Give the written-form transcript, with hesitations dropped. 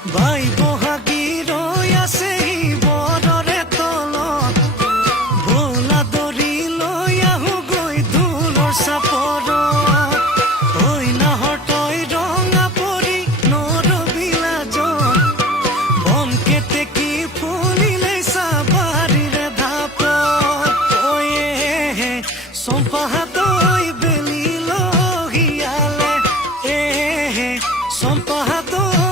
বাই বহাগী ৰৈ আছে বৰৰে তলত বৌলা দৰি লৈ আহোগৈ ঢোলৰ চাপৰত ঐ নাহৰ তই ৰঙা পৰি নৰবিলাজন বন কেতেকী ফুলিলে চাবাৰীৰে ধাপত ঐ চম্পা হাতৈ বেলি লহিয়ালে চম্পা হাতৈ